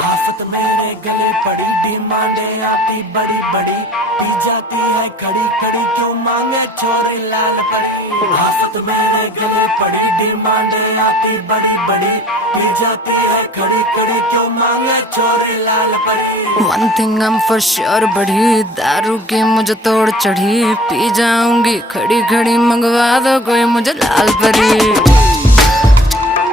आफत मेरे गले पड़ी, डिमांडे आती बड़ी बड़ी, पी जाती है खड़ी खड़ी, क्यों मांगे छोरे लाल परी। आफत मेरे गले पड़ी, डिमांडे आती बड़ी बड़ी, पी जाती है खड़ी खड़ी, क्यों मांगे छोरे लाल परी। One thing I'm for sure बढ़ी, दारू की मुझे तोड़ चढ़ी, पी जाऊंगी खड़ी खड़ी, मंगवा दो कोई मुझे लाल परी।